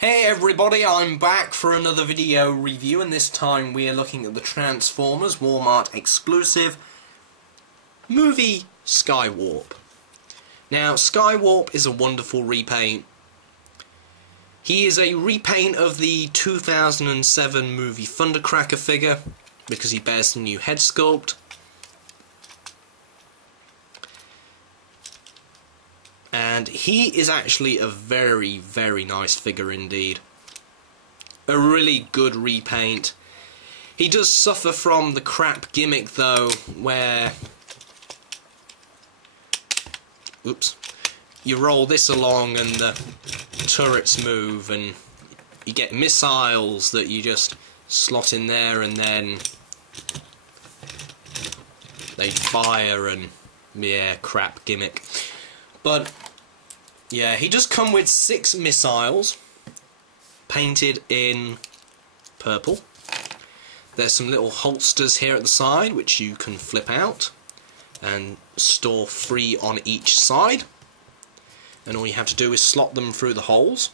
Hey everybody, I'm back for another video review, and this time we are looking at the Transformers Walmart exclusive movie Skywarp. Now, Skywarp is a wonderful repaint. He is a repaint of the 2007 movie Thundercracker figure, because he bears the new head sculpt. And he is actually a very, very nice figure indeed. A really good repaint. He does suffer from the crap gimmick though, where you roll this along and the turrets move and you get missiles that you just slot in there and then they fire, and yeah, crap gimmick. But yeah, he does come with 6 missiles painted in purple. There's some little holsters here at the side which you can flip out and store free on each side, and all you have to do is slot them through the holes,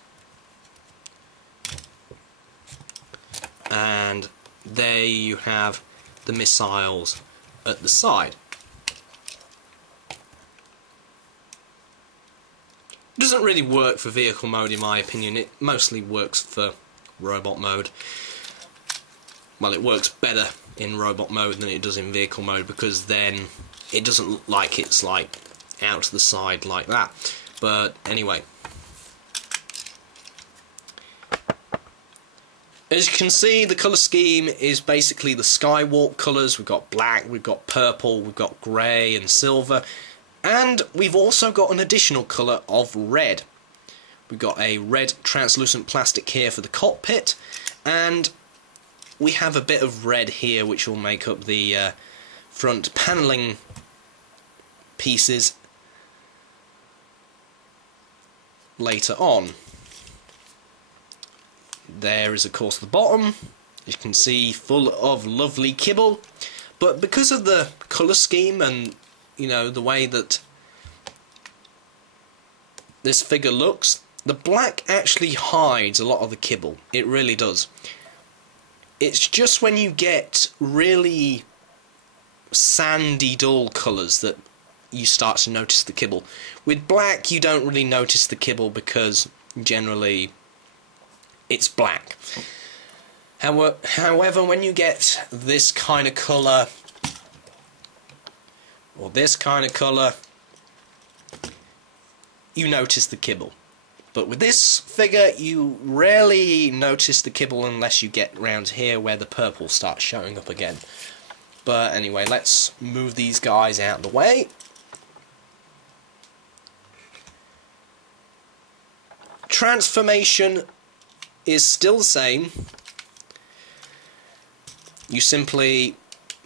and there you have the missiles at the side. It doesn't really work for vehicle mode in my opinion. It mostly works for robot mode. Well, it works better in robot mode than it does in vehicle mode, because then it doesn't look like it's like out to the side like that. But anyway, as you can see, the colour scheme is basically the Skywarp colours. We've got black, we've got purple, we've got grey and silver. And we've also got an additional colour of red. We've got a red translucent plastic here for the cockpit, and we have a bit of red here which will make up the front panelling pieces later on. There is of course the bottom, as you can see, full of lovely kibble, but because of the colour scheme and the way that this figure looks, the black actually hides a lot of the kibble. It really does. It's just when you get really sandy, dull colours that you start to notice the kibble. With black, you don't really notice the kibble because generally it's black. However, when you get this kind of colour, or this kind of colour, you notice the kibble. But with this figure, you rarely notice the kibble unless you get round here where the purple starts showing up again. But anyway, let's move these guys out of the way. Transformation is still the same. You simply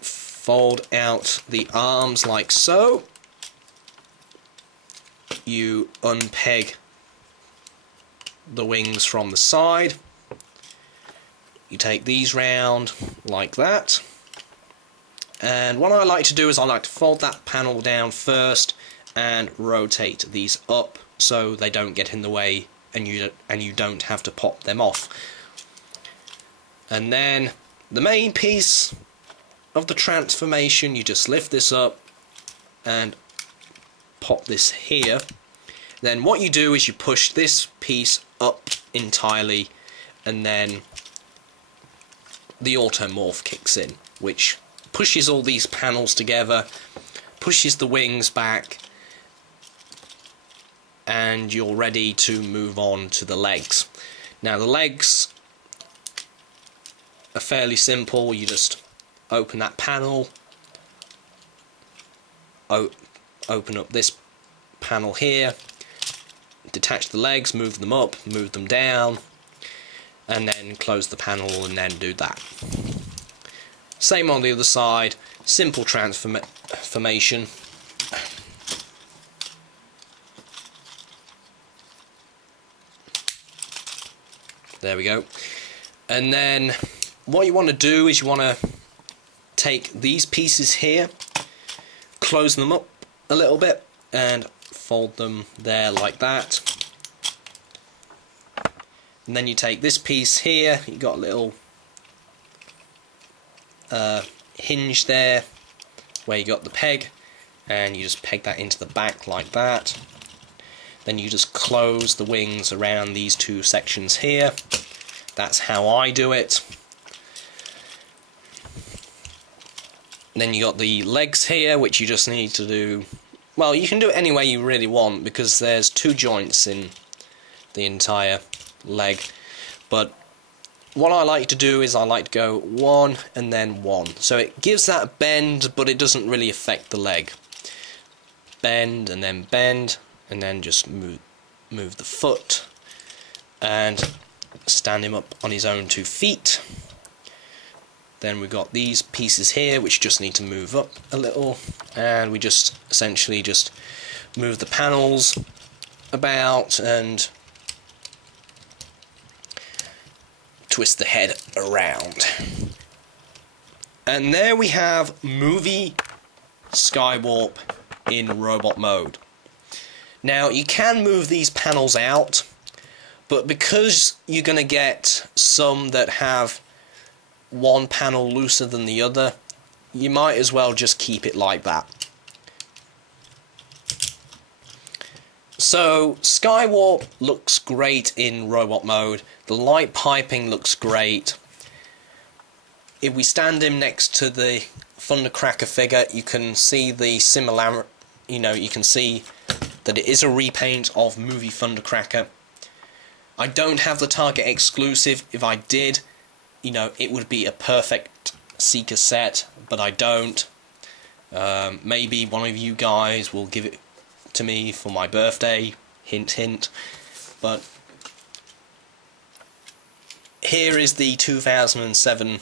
fold out the arms like so. You unpeg the wings from the side. You take these round like that. And what I like to do is I like to fold that panel down first and rotate these up so they don't get in the way and you don't have to pop them off. And then the main piece of the transformation, you just lift this up and pop this here. Then what you do is you push this piece up entirely, and then the auto morph kicks in, which pushes all these panels together, pushes the wings back, and you're ready to move on to the legs. Now the legs are fairly simple. You just open that panel, open up this panel here, detach the legs, move them up, move them down, and then close the panel and then do that. Same on the other side, simple transformation. There we go. And then what you want to do is you want to take these pieces here, close them up a little bit, and fold them there like that. And then you take this piece here, you got a little hinge there where you got the peg, and you just peg that into the back like that. Then you just close the wings around these two sections here. That's how I do it. And then you got the legs here, which you just need to do, well, you can do it any way you really want, because there's two joints in the entire leg. But what I like to do is I like to go one and then one, so it gives that bend, but it doesn't really affect the leg. Bend, and then just move the foot and stand him up on his own 2 feet. Then we've got these pieces here which just need to move up a little, and we just essentially just move the panels about and twist the head around. And there we have Movie Skywarp in robot mode. Now you can move these panels out, but because you're going to get some that have one panel looser than the other, you might as well just keep it like that. So Skywarp looks great in robot mode, the light piping looks great. If we stand him next to the Thundercracker figure, you can see the similarity, you can see that it is a repaint of Movie Thundercracker. I don't have the Target exclusive. If I did, it would be a perfect Seeker set, but I don't. Maybe one of you guys will give it to me for my birthday, hint hint. But here is the 2007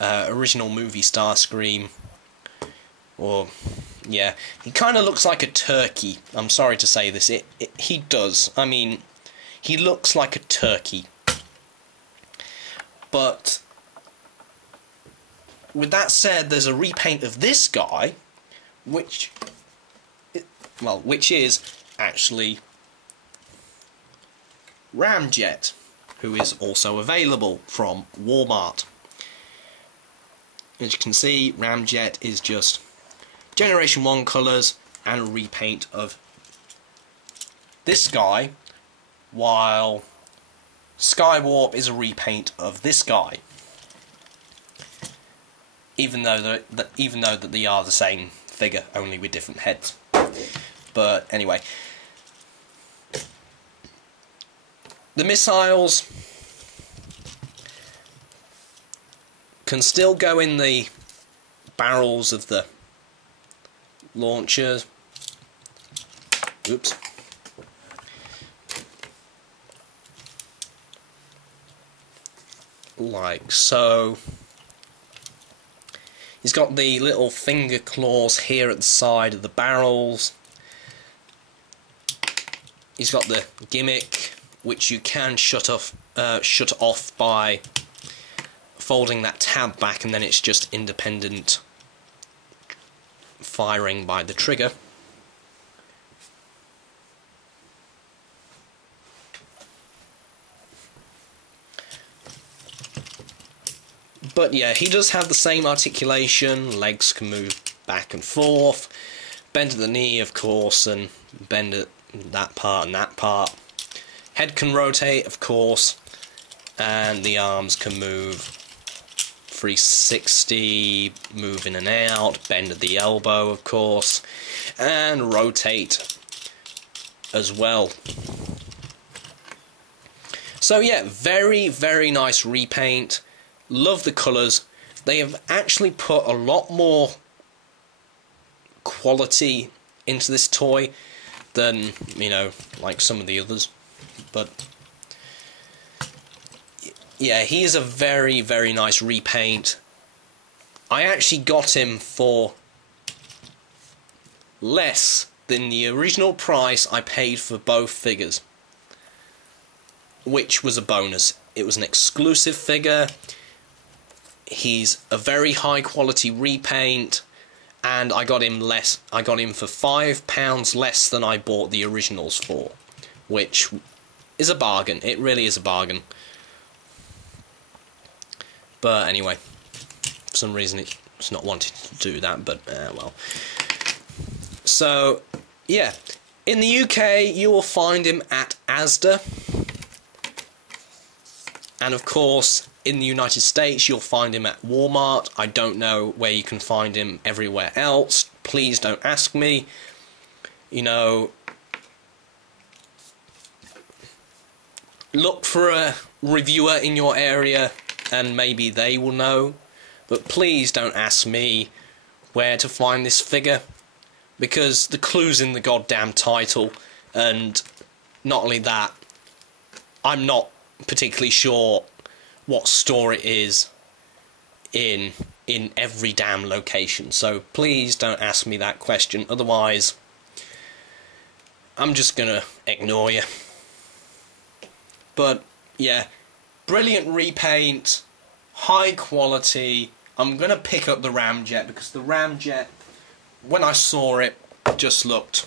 original movie Starscream. Or, yeah, he kind of looks like a turkey. I'm sorry to say this, he does. I mean, he looks like a turkey. But with that said, there's a repaint of this guy, which is actually Ramjet, who is also available from Walmart. As you can see, Ramjet is just Generation 1 colours and a repaint of this guy, while Skywarp is a repaint of this guy. Even though that they are the same figure, only with different heads. But anyway, the missiles can still go in the barrels of the launchers. Oops. Like so. He's got the little finger claws here at the side of the barrels. He's got the gimmick, which you can shut off by folding that tab back, and then it's just independent firing by the trigger. But yeah, he does have the same articulation, legs can move back and forth, bend at the knee of course, and bend at that part and that part. Head can rotate of course, and the arms can move 360, move in and out, bend at the elbow of course, and rotate as well. So yeah, very, very nice repaint. Love the colours. They have actually put a lot more quality into this toy than, like some of the others. But yeah, he is a very, very nice repaint. I actually got him for less than the original price I paid for both figures, which was a bonus. It was an exclusive figure. He's a very high quality repaint, and I got him less. I got him for £5 less than I bought the originals for, which is a bargain. It really is a bargain. But anyway, for some reason it's not wanting to do that, but well. So, yeah. In the UK, you will find him at Asda. And of course, in the United States, you'll find him at Walmart. I don't know where you can find him everywhere else. Please don't ask me. You know, look for a reviewer in your area and maybe they will know. But please don't ask me where to find this figure, because the clue's in the goddamn title, and not only that, I'm not particularly sure what store it is in every damn location. So please don't ask me that question, otherwise I'm just gonna ignore you. But yeah, brilliant repaint, high quality. I'm gonna pick up the Ramjet because the Ramjet, when I saw it, just looked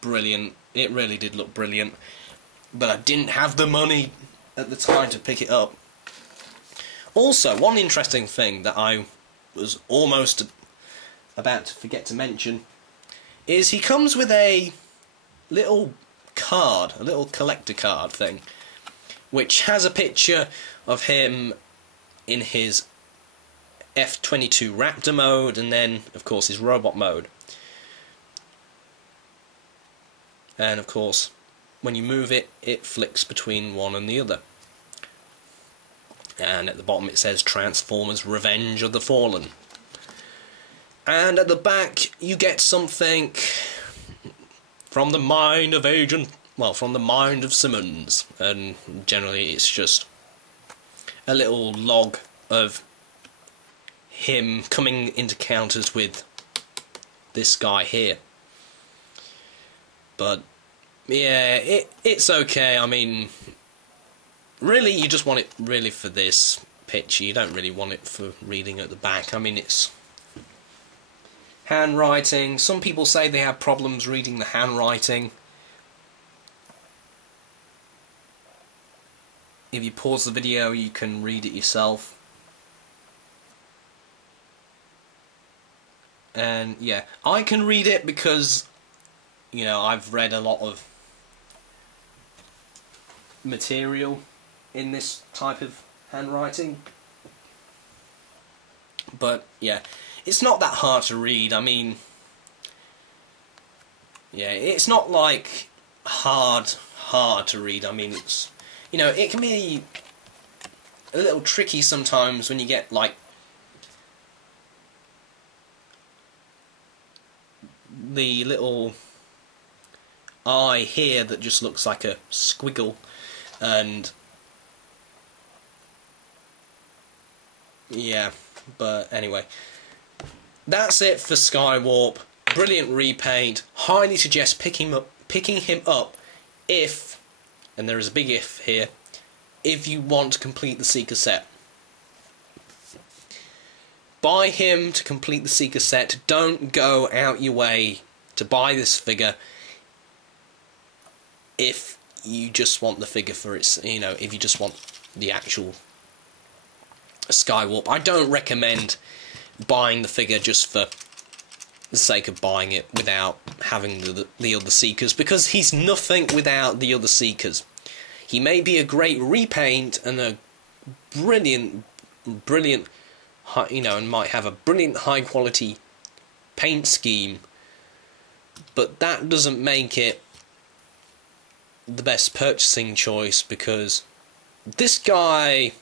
brilliant. It really did look brilliant, but I didn't have the money at the time to pick it up. Also, one interesting thing that I was almost about to forget to mention is he comes with a little card, a little collector card thing, which has a picture of him in his F-22 Raptor mode, and then of course his robot mode. And of course, when you move it, it flicks between one and the other. And at the bottom it says Transformers Revenge of the Fallen. And at the back you get something from the mind of from the mind of Simmons. And generally it's just a little log of him coming into encounters with this guy here. But yeah, it's okay. I mean, really, you just want it really for this picture. You don't really want it for reading at the back. I mean, it's handwriting. Some people say they have problems reading the handwriting. If you pause the video, you can read it yourself. And yeah, I can read it because, you know, I've read a lot of material in this type of handwriting. But yeah, it's not that hard to read. I mean, yeah, it's not like hard to read. I mean, it's, you know, it can be a little tricky sometimes when you get like the little eye here that just looks like a squiggle, and yeah, but anyway, that's it for Skywarp. Brilliant repaint. Highly suggest picking him up if, and there is a big if here, if you want to complete the Seeker set. Buy him to complete the Seeker set. Don't go out your way to buy this figure if you just want the figure for its, you know, if you just want the actual Skywarp. I don't recommend buying the figure just for the sake of buying it without having the other Seekers, because he's nothing without the other Seekers. He may be a great repaint and a brilliant, you know, and might have a brilliant high quality paint scheme, but that doesn't make it the best purchasing choice, because this guy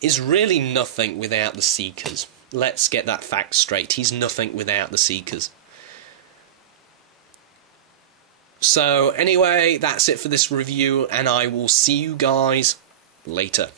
is really nothing without the Seekers. Let's get that fact straight. He's nothing without the Seekers. So anyway, that's it for this review, and I will see you guys later.